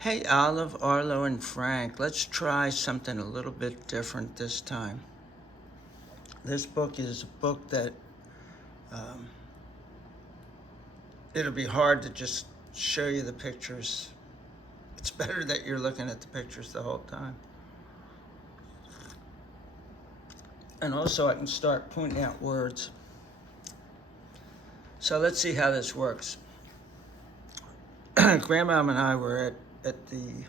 Hey, Olive, Arlo, and Frank, let's try something a little bit different this time. This book is a book that um, it'll be hard to just show you the pictures. It's better that you're looking at the pictures the whole time. And also, I can start pointing out words. So let's see how this works. Grandma and I were at the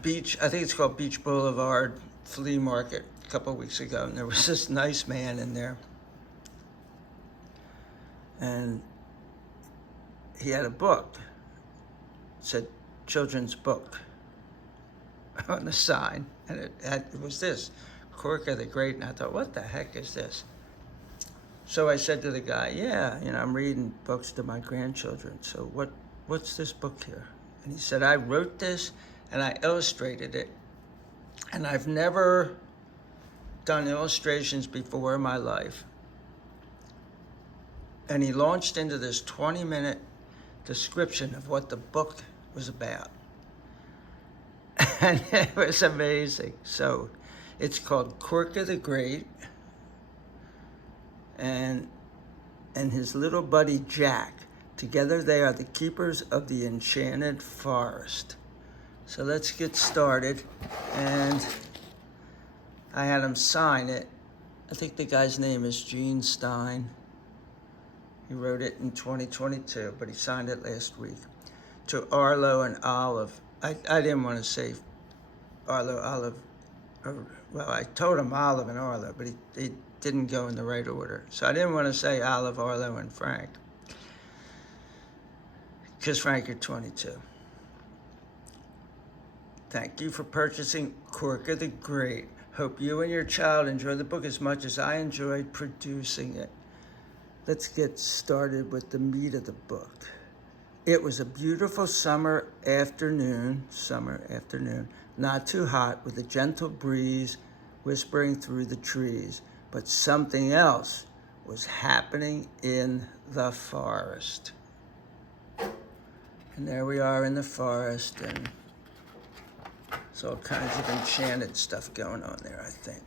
beach, I think it's called Beach Boulevard flea market a couple of weeks ago, and there was this nice man in there, and he had a book. It said children's book on the sign, and it was this, Corka the Great, and I thought, what the heck is this? So I said to the guy, yeah, I'm reading books to my grandchildren, so what's this book here? And he said, I wrote this and I illustrated it, and I've never done illustrations before in my life. And he launched into this 20-minute description of what the book was about. And it was amazing. So it's called Corka the Great, and his little buddy Jack. Together they are the keepers of the enchanted forest. So let's get started. And I had him sign it. I think the guy's name is Gene Stein. He wrote it in 2022, but he signed it last week. To Arlo and Olive. I didn't want to say Arlo, Olive. Well, I told him Olive and Arlo, but he didn't go in the right order. So I didn't want to say Olive, Arlo, and Frank, because Frank, you're 22. Thank you for purchasing Corka the Great. Hope you and your child enjoy the book as much as I enjoyed producing it. Let's get started with the meat of the book. It was a beautiful summer afternoon, not too hot, with a gentle breeze whispering through the trees. But something else was happening in the forest. And there we are in the forest, and there's all kinds of enchanted stuff going on there, I think.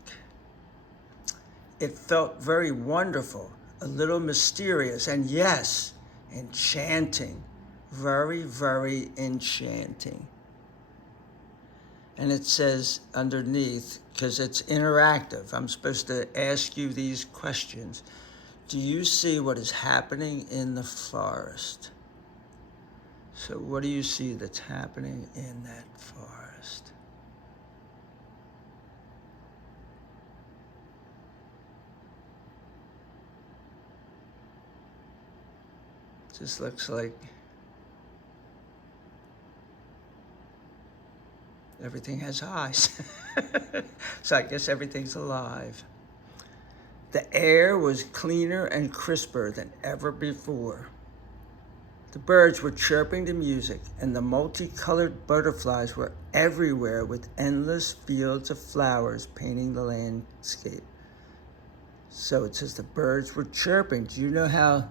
It felt very wonderful, a little mysterious, and yes, enchanting. Very, very enchanting. And it says underneath, because it's interactive, I'm supposed to ask you these questions. Do you see what is happening in the forest? So what do you see that's happening in that forest? Just looks like everything has eyes. So I guess everything's alive. The air was cleaner and crisper than ever before. The birds were chirping to music, and the multicolored butterflies were everywhere with endless fields of flowers painting the landscape. So it says the birds were chirping. Do you know how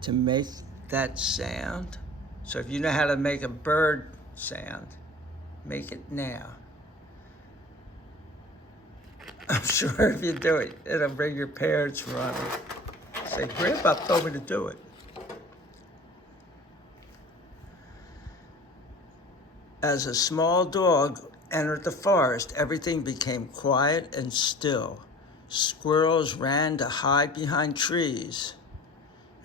to make that sound? So if you know how to make a bird sound, make it now. I'm sure if you do it, it'll bring your parents running. Say, Grandpa told me to do it. As a small dog entered the forest, everything became quiet and still. Squirrels ran to hide behind trees,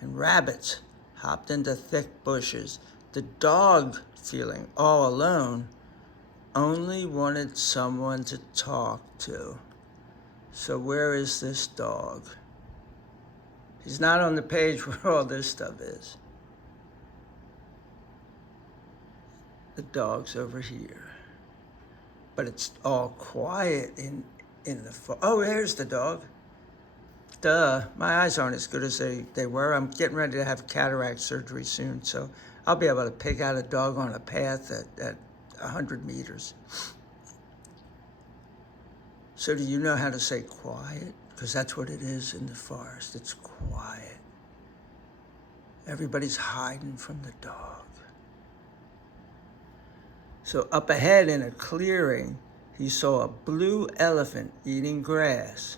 and rabbits hopped into thick bushes. The dog, feeling all alone, only wanted someone to talk to. So where is this dog? He's not on the page where all this stuff is. The dog's over here. But it's all quiet in the oh, there's the dog. Duh, my eyes aren't as good as they were. I'm getting ready to have cataract surgery soon, so I'll be able to pick out a dog on a path at 100 meters. So do you know how to say quiet? Because that's what it is in the forest. It's quiet. Everybody's hiding from the dog. So up ahead in a clearing, he saw a blue elephant eating grass.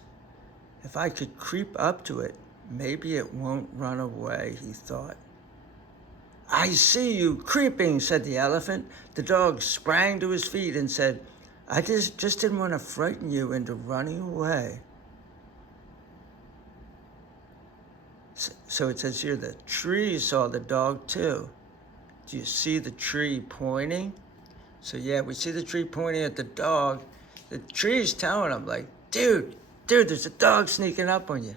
If I could creep up to it, maybe it won't run away, he thought. I see you creeping, said the elephant. The dog sprang to his feet and said, I just didn't want to frighten you into running away. So it says here, the tree saw the dog too. Do you see the tree pointing? So yeah, we see the tree pointing at the dog. The tree's telling him, like, dude, there's a dog sneaking up on you.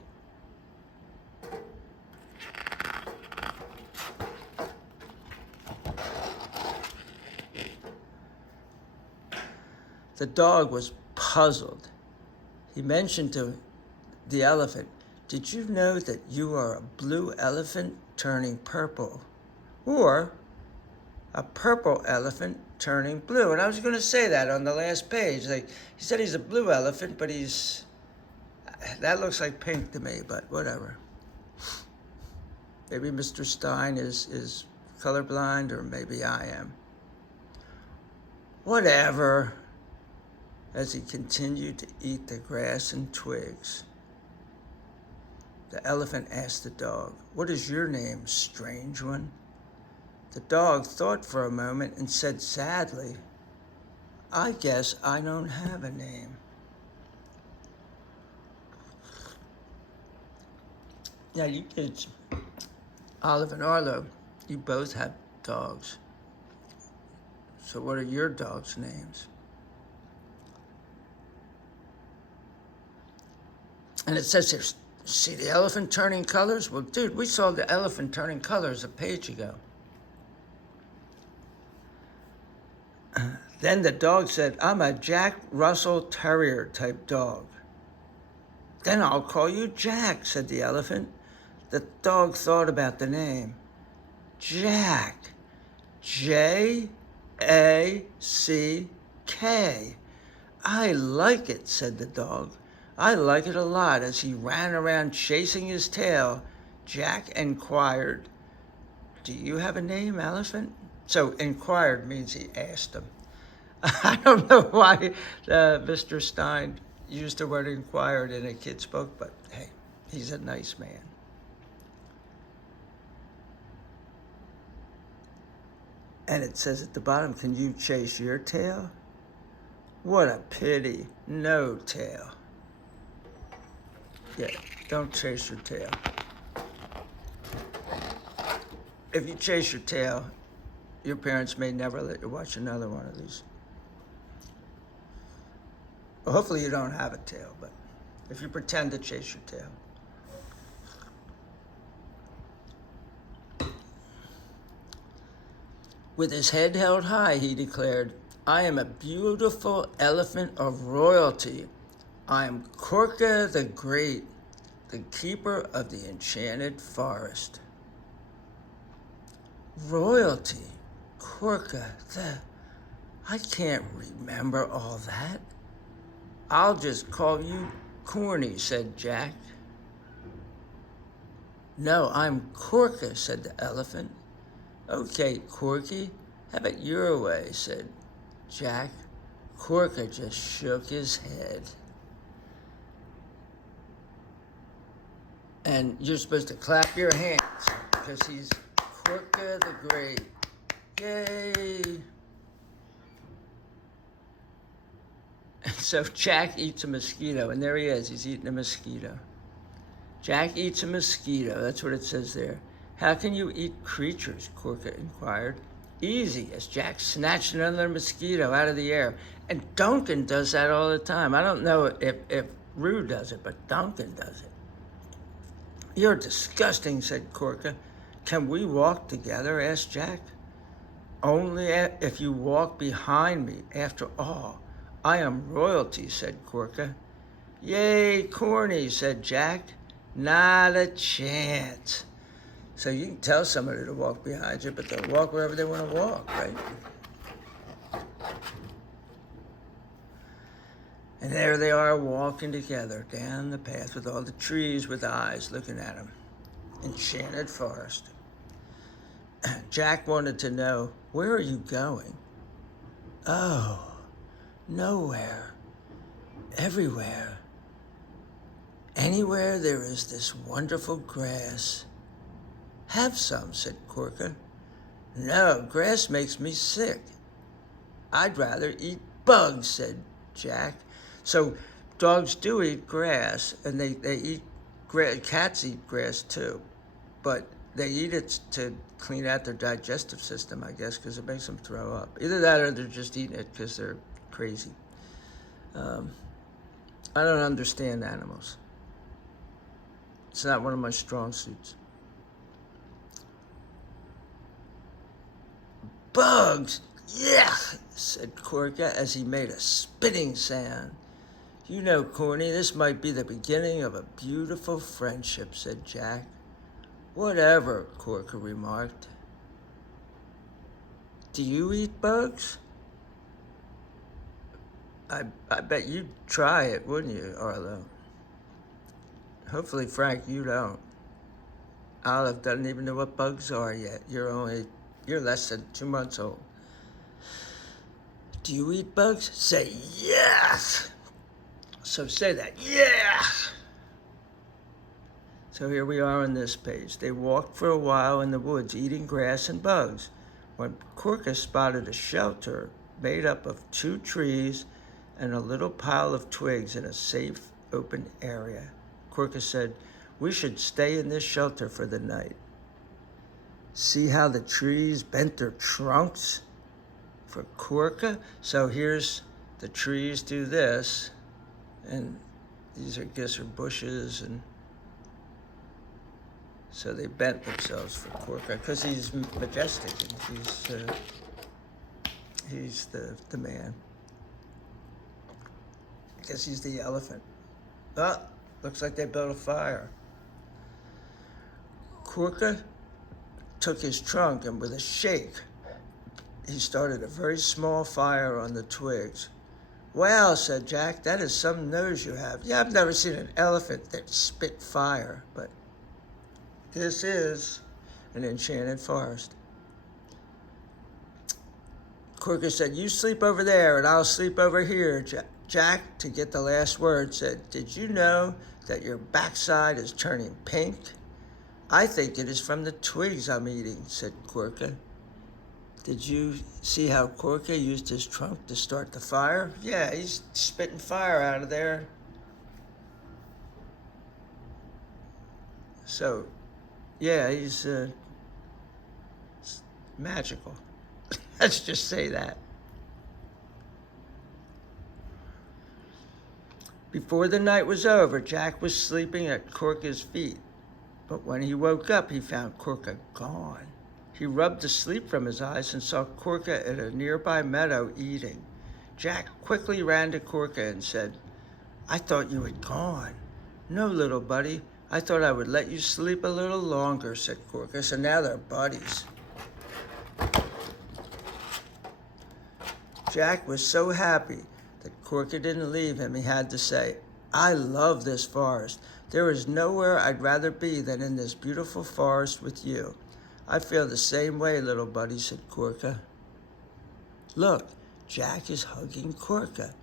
The dog was puzzled. He mentioned to the elephant, did you know that you are a blue elephant turning purple? Or a purple elephant turning blue? And I was going to say that on the last page. Like, he said he's a blue elephant, but that looks like pink to me, but whatever. Maybe Mr. Stein is colorblind, or maybe I am. Whatever. As he continued to eat the grass and twigs, the elephant asked the dog, what is your name, strange one? The dog thought for a moment and said sadly, I guess I don't have a name. Now you kids, Olive and Arlo, you both have dogs. So what are your dogs' names? And it says here, see the elephant turning colors? Well, dude, we saw the elephant turning colors a page ago. Then the dog said, I'm a Jack Russell Terrier type dog. Then I'll call you Jack, said the elephant. The dog thought about the name. Jack. J-A-C-K. I like it, said the dog. I like it a lot. As he ran around chasing his tail, Jack inquired, do you have a name, elephant? So inquired means he asked him. I don't know why Mr. Stein used the word inquired in a kid's book, but hey, he's a nice man. And it says at the bottom, can you chase your tail? What a pity, no tail. Yeah, don't chase your tail. If you chase your tail, your parents may never let you watch another one of these. Well, hopefully you don't have a tail, but if you pretend to chase your tail. With his head held high, he declared, I am a beautiful elephant of royalty. I am Corka the Great, the keeper of the enchanted forest. Royalty, Corka, I can't remember all that. I'll just call you Corny, said Jack. No, I'm Corka, said the elephant. Okay, Corky, have it your way, said Jack. Corka just shook his head. And you're supposed to clap your hands because he's Corka the Great. Yay! So Jack eats a mosquito, and there he is. He's eating a mosquito. Jack eats a mosquito. That's what it says there. How can you eat creatures? Corka inquired. Easy, as Jack snatched another mosquito out of the air. And Duncan does that all the time. I don't know if Rue does it, but Duncan does it. You're disgusting, said Corka. Can we walk together? Asked Jack. Only if you walk behind me. After all, I am royalty, said Corka. Yay, corny, said Jack. Not a chance. So you can tell somebody to walk behind you, but they'll walk wherever they want to walk, right? And there they are walking together down the path with all the trees with eyes looking at them. Enchanted forest. Jack wanted to know, where are you going? Oh, nowhere, everywhere. Anywhere there is this wonderful grass. Have some, said Corka. No, grass makes me sick. I'd rather eat bugs, said Jack. So dogs do eat grass, and they eat grass. Cats eat grass too, but they eat it to clean out their digestive system, I guess, because it makes them throw up. Either that or they're just eating it because they're crazy. I don't understand animals. It's not one of my strong suits. Bugs! Yeah, said Corka as he made a spitting sound. You know, Corny, this might be the beginning of a beautiful friendship, said Jack. Whatever, Corka remarked. Do you eat bugs? I bet you'd try it, wouldn't you, Arlo? Hopefully, Frank, you don't. Olive doesn't even know what bugs are yet. You're less than 2 months old. Do you eat bugs? Say yes. So say that, yeah. So here we are on this page. They walked for a while in the woods, eating grass and bugs, when Corka spotted a shelter made up of 2 trees and a little pile of twigs in a safe, open area. Corka said, we should stay in this shelter for the night. See how the trees bent their trunks for Corka? So here's the trees do this, and these are, I guess, are bushes, and so they bent themselves for Corka because he's majestic and he's the man. I guess he's the elephant. Oh, looks like they built a fire. Corka took his trunk and with a shake, he started a very small fire on the twigs. Well, said Jack, that is some nose you have. Yeah, I've never seen an elephant that spit fire, but this is an enchanted forest. Corka said, you sleep over there and I'll sleep over here. Jack, to get the last word, said, did you know that your backside is turning pink? I think it is from the twigs I'm eating, said Corka. Did you see how Corka used his trunk to start the fire? Yeah, he's spitting fire out of there. So, yeah, he's magical. Let's just say that. Before the night was over, Jack was sleeping at Corka's feet. But when he woke up, he found Corka gone. He rubbed the sleep from his eyes and saw Corka at a nearby meadow eating. Jack quickly ran to Corka and said, I thought you had gone. No, little buddy. I thought I would let you sleep a little longer, said Corka. So now they're buddies. Jack was so happy that Corka didn't leave him. He had to say, I love this forest. There is nowhere I'd rather be than in this beautiful forest with you. I feel the same way, little buddy, said Corka. Look, Jack is hugging Corka.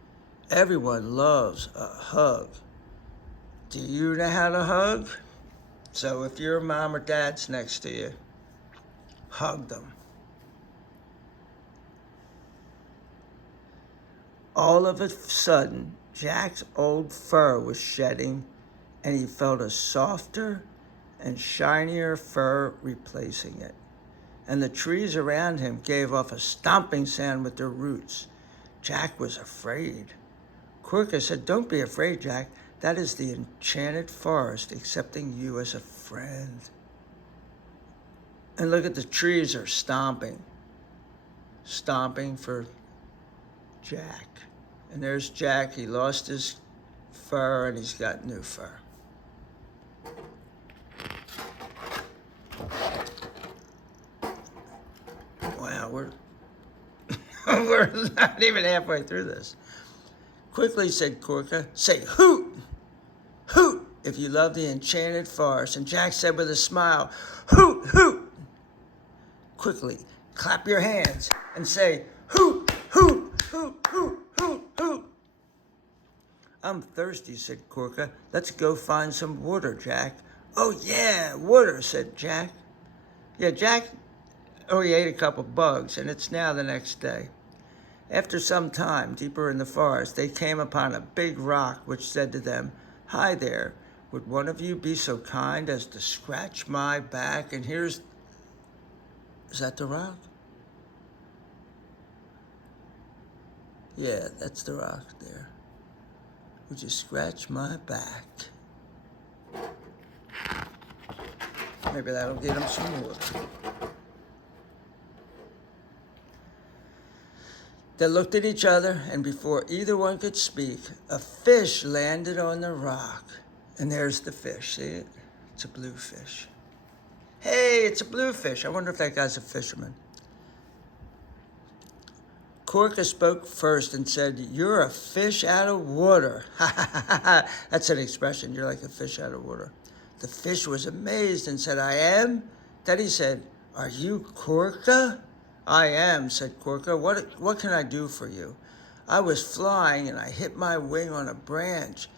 Everyone loves a hug. Do you know how to hug? So if your mom or dad's next to you, hug them. All of a sudden, Jack's old fur was shedding, and he felt a softer and shinier fur replacing it. And the trees around him gave off a stomping sound with their roots. Jack was afraid. Corka said, don't be afraid, Jack. That is the enchanted forest accepting you as a friend. And look at the trees are stomping. Stomping for Jack. And there's Jack. He lost his fur and he's got new fur. Wow, we're not even halfway through this. Quickly, said Corka, say hoot, hoot, if you love the enchanted forest. And Jack said with a smile, hoot, hoot. Quickly, clap your hands and say hoot, hoot, Hoot, hoot, hoot, hoot. I'm thirsty, said Corka. Let's go find some water, Jack. Oh, yeah, water, said Jack. Yeah, Jack only ate a couple bugs, and it's now the next day. After some time, deeper in the forest, they came upon a big rock which said to them, "Hi there, would one of you be so kind as to scratch my back?" And is that the rock? Yeah, that's the rock there. Would you scratch my back? Maybe that'll get him some water. They looked at each other, and before either one could speak, a fish landed on the rock. And there's the fish, see it? It's a bluefish. Hey, it's a bluefish. I wonder if that guy's a fisherman. Corka spoke first and said, "You're a fish out of water." That's an expression. You're like a fish out of water. The fish was amazed and said, "I am?" Then he said, "Are you Corka?" "I am," said Corka. What can I do for you?" "I was flying and I hit my wing on a branch,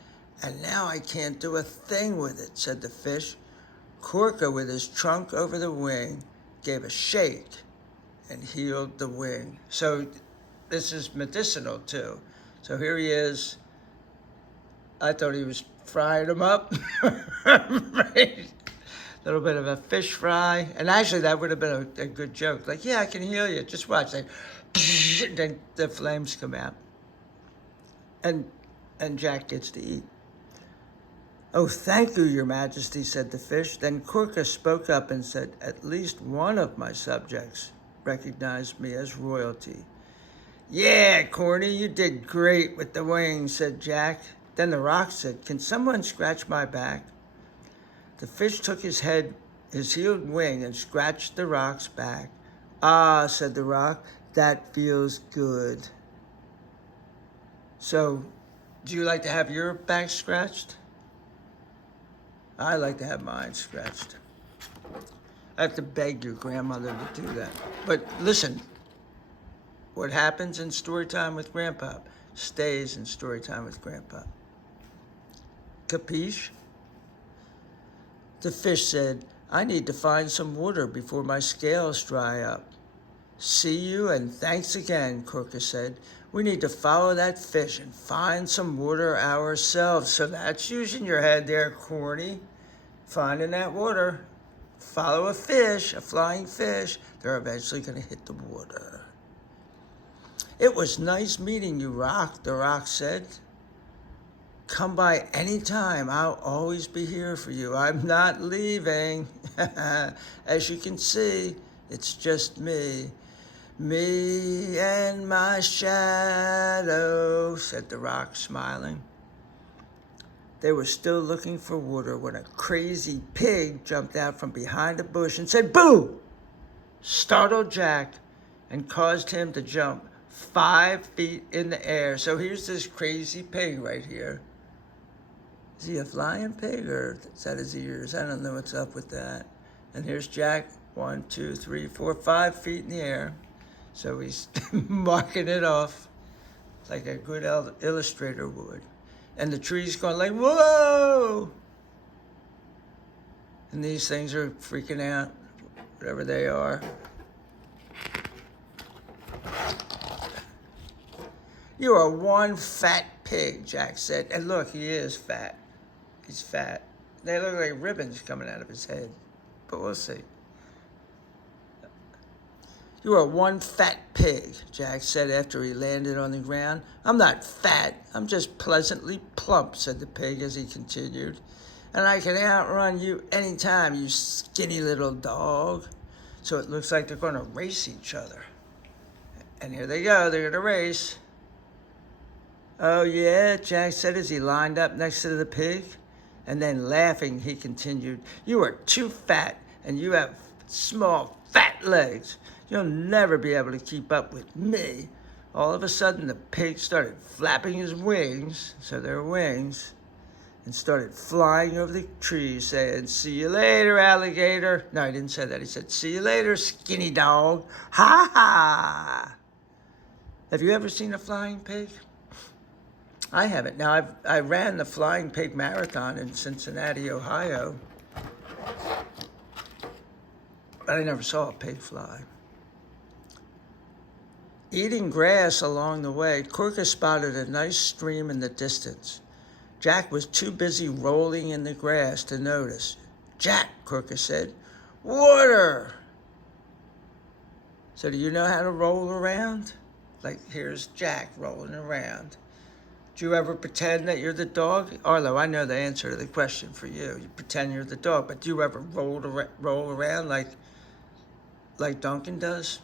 and now I can't do a thing with it," said the fish. Corka, with his trunk over the wing, gave a shake and healed the wing. So this is medicinal too. So here he is. I thought he was frying them up. Right? A little bit of a fish fry. And actually that would have been a good joke. Like, yeah, I can heal you. Just watch. Like, then the flames come out. And Jack gets to eat. "Oh, thank you, Your Majesty," said the fish. Then Corka spoke up and said, "At least one of my subjects recognized me as royalty." "Yeah, Corny, you did great with the wings," said Jack. Then the rock said, "Can someone scratch my back?" The fish took his healed wing, and scratched the rock's back. "Ah," said the rock, "that feels good." So, do you like to have your back scratched? I like to have mine scratched. I have to beg your grandmother to do that. But listen, what happens in Storytime with Grandpa stays in Storytime with Grandpa. Capiche? The fish said, "I need to find some water before my scales dry up." "See you and thanks again," Corka said. "We need to follow that fish and find some water ourselves." So that's using your head there, Corny. Finding that water. Follow a fish, a flying fish. They're eventually going to hit the water. "It was nice meeting you, Rock," the rock said. "Come by any time. I'll always be here for you. I'm not leaving." As you can see, it's just me. "Me and my shadow," said the rock, smiling. They were still looking for water when a crazy pig jumped out from behind a bush and said, "Boo!" Startled Jack and caused him to jump 5 feet in the air. So here's this crazy pig right here. Is he a flying pig or is that his ears? I don't know what's up with that. And here's Jack, 1, 2, 3, 4, 5 feet in the air. So he's marking it off like a good illustrator would. And the tree's going like, "Whoa!" And these things are freaking out, whatever they are. "You are one fat pig," Jack said. And look, he is fat. He's fat. They look like ribbons coming out of his head. But we'll see. "You are one fat pig," Jack said after he landed on the ground. "I'm not fat. I'm just pleasantly plump," said the pig as he continued. "And I can outrun you anytime, you skinny little dog." So it looks like they're going to race each other. And here they go. They're going to race. "Oh, yeah," Jack said as he lined up next to the pig. And then laughing, he continued, "You are too fat, and you have small, fat legs. You'll never be able to keep up with me." All of a sudden, the pig started flapping his wings, so they're wings, and started flying over the trees, saying, "See you later, alligator." No, he didn't say that. He said, "See you later, skinny dog. Ha ha." Have you ever seen a flying pig? I haven't. Now, I ran the Flying Pig Marathon in Cincinnati, Ohio, but I never saw a pig fly. Eating grass along the way, Corka spotted a nice stream in the distance. Jack was too busy rolling in the grass to notice. "Jack," Corka said, "water!" So do you know how to roll around? Like, here's Jack rolling around. Do you ever pretend that you're the dog? Arlo, I know the answer to the question for you. You pretend you're the dog, but do you ever roll around like Duncan does?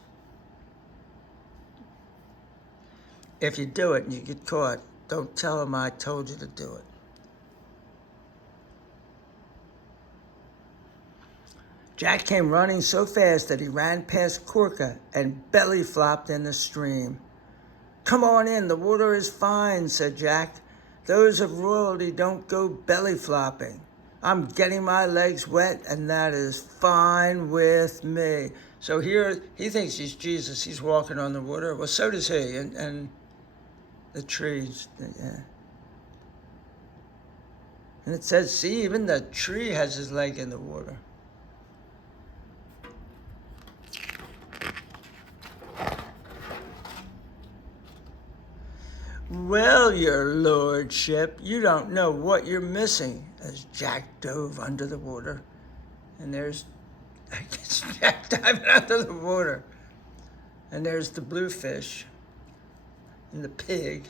If you do it and you get caught, don't tell him I told you to do it. Jack came running so fast that he ran past Corka and belly flopped in the stream. "Come on in, the water is fine," said Jack. "Those of royalty don't go belly flopping. I'm getting my legs wet, and that is fine with me." So here, he thinks he's Jesus. He's walking on the water. Well, so does he, and the trees. Yeah. And it says, see, even the tree has his leg in the water. "Well, your lordship, you don't know what you're missing," as Jack dove under the water. And there's Jack diving under the water. And there's the bluefish and the pig.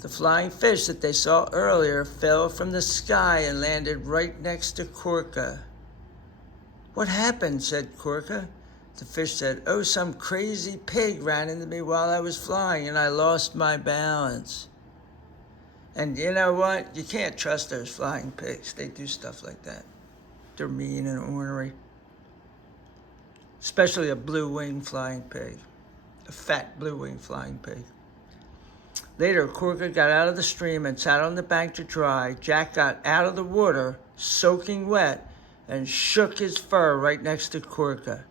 The flying fish that they saw earlier fell from the sky and landed right next to Corka. "What happened?" said Corka. The fish said, "Oh, some crazy pig ran into me while I was flying and I lost my balance." And you know what? You can't trust those flying pigs. They do stuff like that. They're mean and ornery. Especially a blue-winged flying pig. A fat blue-winged flying pig. Later, Corka got out of the stream and sat on the bank to dry. Jack got out of the water, soaking wet, and shook his fur right next to Corka.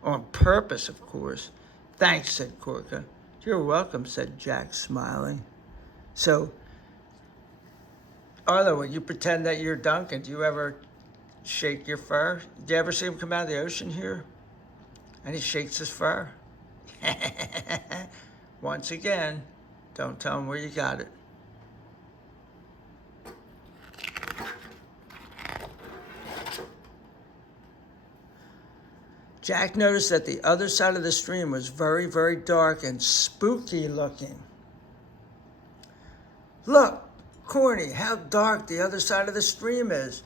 On purpose, of course. "Thanks," said Corka. "You're welcome," said Jack, smiling. So, Arlo, when you pretend that you're Duncan, do you ever shake your fur? Do you ever see him come out of the ocean here? And he shakes his fur? Once again, don't tell him where you got it. Jack noticed that the other side of the stream was very, very dark and spooky looking. "Look, Corny, how dark the other side of the stream is."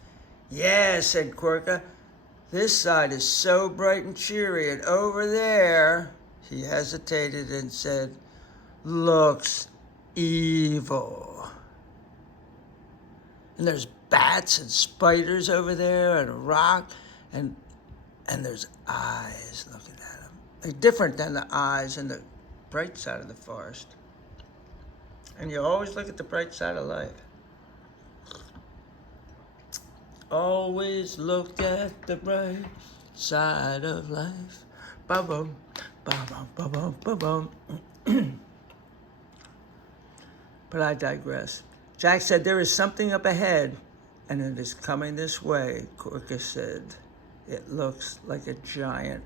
"Yeah," said Corka. "This side is so bright and cheery, and over there," he hesitated and said, "looks evil. And there's bats and spiders over there and a rock, and there's eyes looking at him. They're different than the eyes in the bright side of the forest. And you always look at the bright side of life. Always look at the bright side of life. Ba-bum, ba-bum, ba-bum, ba-bum. But I digress. Jack said, "There is something up ahead, and it is coming this way," Corka said. "It looks like a giant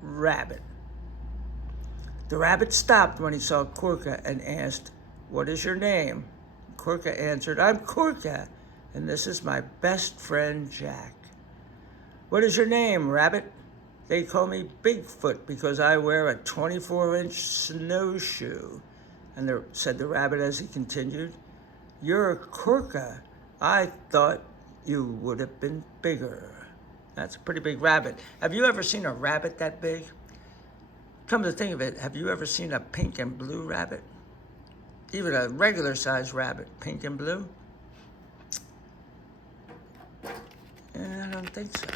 rabbit." The rabbit stopped when he saw Corka and asked, "What is your name?" Corka answered, "I'm Corka, and this is my best friend, Jack." "What is your name, Rabbit?" "They call me Bigfoot because I wear a 24-inch snowshoe." And said the rabbit as he continued, "You're Corka. I thought you would have been bigger." That's a pretty big rabbit. Have you ever seen a rabbit that big? Come to think of it, have you ever seen a pink and blue rabbit? Even a regular sized rabbit, pink and blue? I don't think so.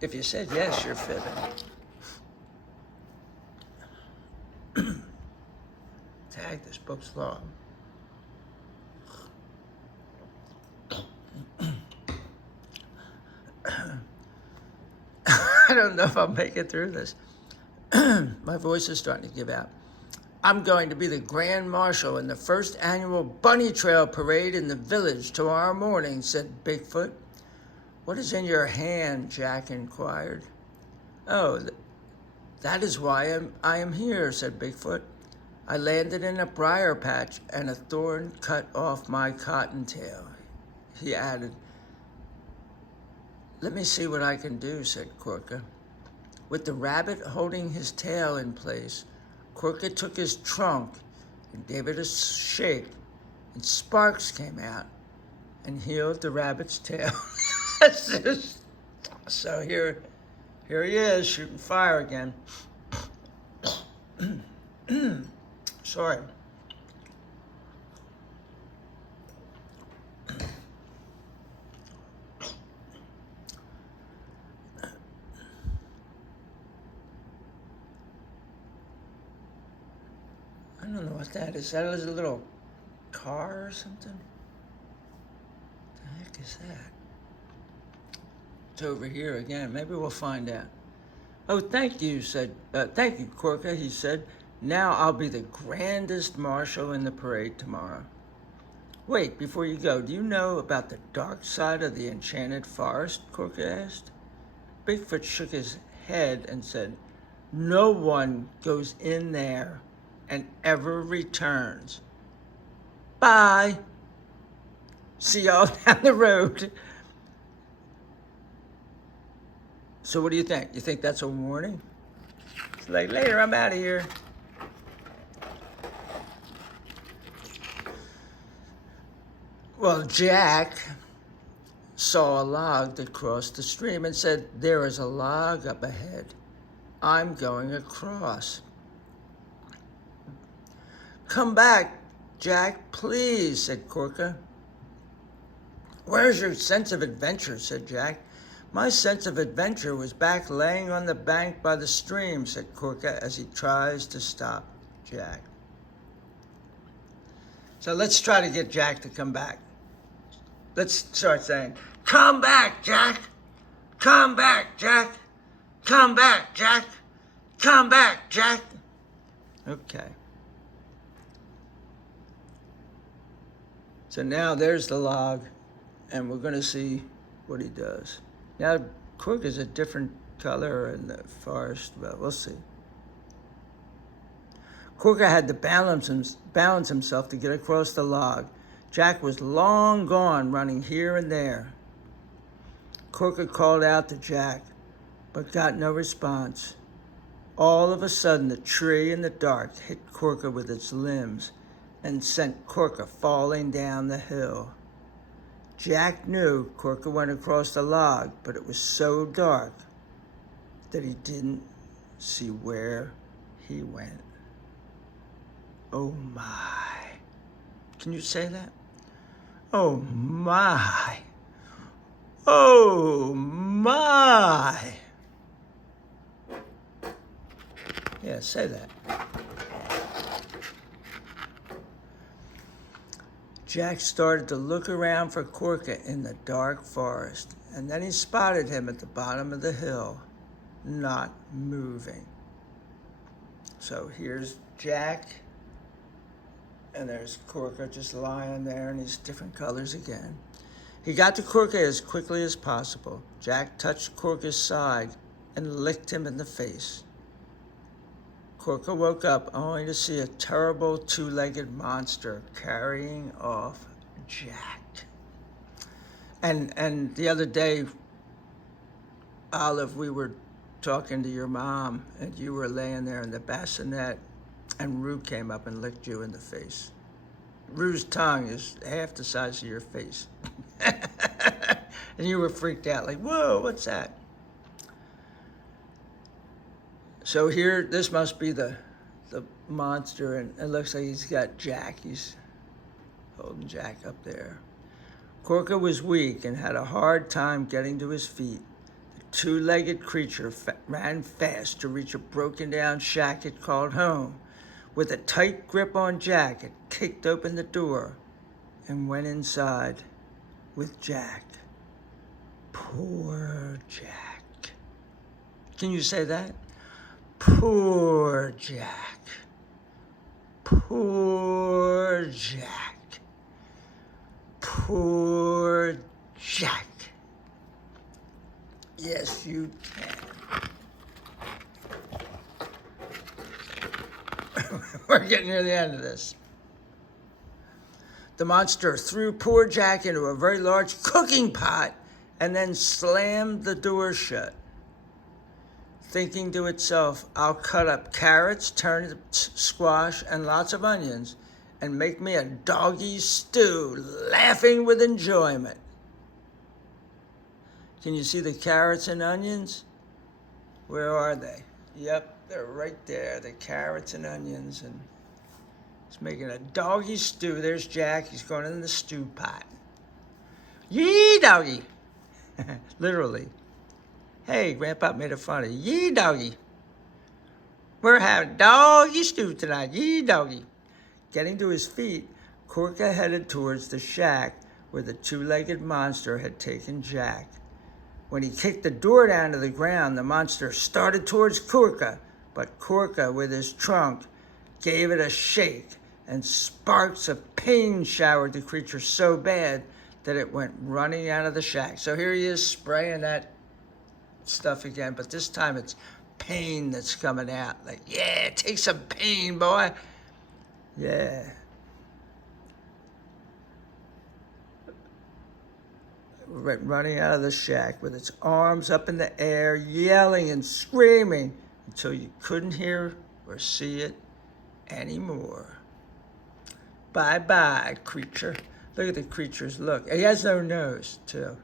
If you said yes, you're fibbing. Tag, this book's long. I don't know if I'll make it through this. My voice is starting to give out. I'm going to be the Grand Marshal in the first annual Bunny Trail Parade in the village tomorrow morning, said Bigfoot. What is in your hand? Jack inquired. Oh, that is why I am here, said Bigfoot. I landed in a briar patch and a thorn cut off my cottontail. He added, let me see what I can do, said Corka. With the rabbit holding his tail in place, Corka took his trunk and gave it a shake, and sparks came out and healed the rabbit's tail. So here he is, shooting fire again. Sorry. I don't know what that is. That is a little car or something? What the heck is that? It's over here again. Maybe we'll find out. Oh, thank you, thank you, Corka, he said. Now I'll be the grandest marshal in the parade tomorrow. Wait, before you go, do you know about the dark side of the enchanted forest? Corka asked. Bigfoot shook his head and said, no one goes in there and ever returns. Bye. See y'all down the road. So what do you think? You think that's a warning? It's like, later, I'm out of here. Well, Jack saw a log that crossed the stream and said, there is a log up ahead. I'm going across. Come back, Jack, please, said Corka. Where's your sense of adventure, said Jack. My sense of adventure was back laying on the bank by the stream, said Corka as he tries to stop Jack. So let's try to get Jack to come back. Let's start saying, come back, Jack. Come back, Jack. Come back, Jack. Come back, Jack. Okay. So now there's the log, and we're going to see what he does. Now, Cork is a different color in the forest, but we'll see. Corka had to balance himself to get across the log. Jack was long gone, running here and there. Corka called out to Jack, but got no response. All of a sudden, the tree in the dark hit Corka with its limbs and sent Corka falling down the hill. Jack knew Corka went across the log, but it was so dark that he didn't see where he went. Oh my. Can you say that? Oh my. Oh my. Yeah, say that. Jack started to look around for Corka in the dark forest, and then he spotted him at the bottom of the hill, not moving. So here's Jack, and there's Corka just lying there in these different colors again. He got to Corka as quickly as possible. Jack touched Corka's side and licked him in the face. Corka woke up only to see a terrible two-legged monster carrying off Jack. And the other day, Olive, we were talking to your mom, and you were laying there in the bassinet, and Rue came up and licked you in the face. Rue's tongue is half the size of your face. And you were freaked out, like, whoa, what's that? So here, this must be the monster, and it looks like he's got Jack. He's holding Jack up there. Corka was weak and had a hard time getting to his feet. The two-legged creature ran fast to reach a broken-down shack it called home. With a tight grip on Jack, it kicked open the door and went inside with Jack. Poor Jack. Can you say that? Poor Jack. Poor Jack. Poor Jack. Yes, you can. We're getting near the end of this. The monster threw poor Jack into a very large cooking pot and then slammed the door shut, thinking to itself, I'll cut up carrots, turnips, squash, and lots of onions and make me a doggy stew, laughing with enjoyment. Can you see the carrots and onions? Where are they? Yep, they're right there, the carrots and onions. And he's making a doggy stew. There's Jack. He's going in the stew pot. Yee, doggy. Literally. Hey, Grandpa made it funny. Yee, doggy. We're having doggy stew tonight. Yee, doggy. Getting to his feet, Corka headed towards the shack where the two-legged monster had taken Jack. When he kicked the door down to the ground, the monster started towards Corka, but Corka, with his trunk, gave it a shake, and sparks of pain showered the creature so bad that it went running out of the shack. So here he is spraying that stuff again, but this time it's pain that's coming out. Like, yeah, take some pain, boy. Yeah. Running out of the shack with its arms up in the air, yelling and screaming until you couldn't hear or see it anymore. Bye-bye, creature. Look at the creature's look. He has no nose, too.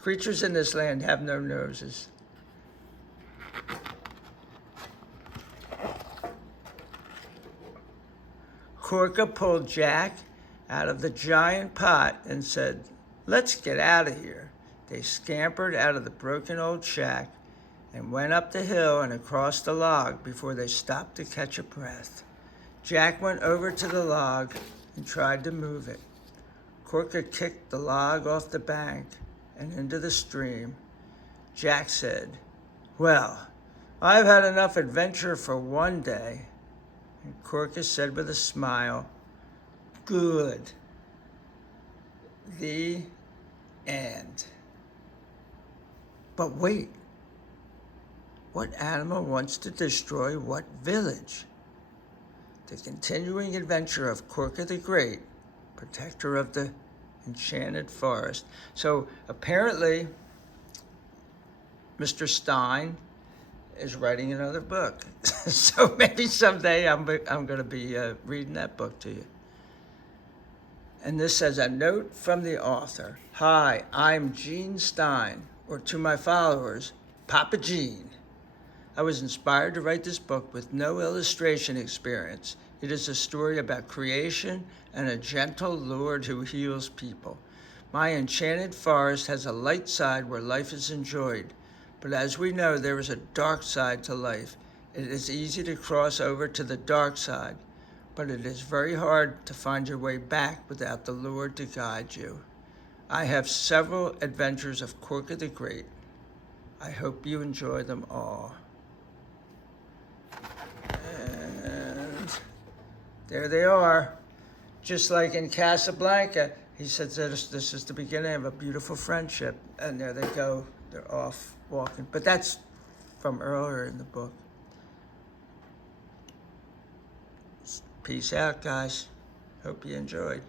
Creatures in this land have no noses. Corka pulled Jack out of the giant pot and said, let's get out of here. They scampered out of the broken old shack and went up the hill and across the log before they stopped to catch a breath. Jack went over to the log and tried to move it. Corka kicked the log off the bank and into the stream. Jack said, well, I've had enough adventure for one day. And Corka said with a smile, good. The end. But wait, what animal wants to destroy what village? The continuing adventure of Corka the Great, protector of the enchanted forest. So apparently, Mr. Stein is writing another book. So maybe someday I'm going to be reading that book to you. And this says, a note from the author. Hi, I'm Gene Stein, or to my followers, Papa Gene. I was inspired to write this book with no illustration experience. It is a story about creation and a gentle Lord who heals people. My enchanted forest has a light side where life is enjoyed. But as we know, there is a dark side to life. It is easy to cross over to the dark side, but it is very hard to find your way back without the Lord to guide you. I have several adventures of Corka the Great. I hope you enjoy them all. And there they are. Just like in Casablanca, he said this is the beginning of a beautiful friendship. And there they go. They're off walking. But that's from earlier in the book. Peace out, guys. Hope you enjoyed.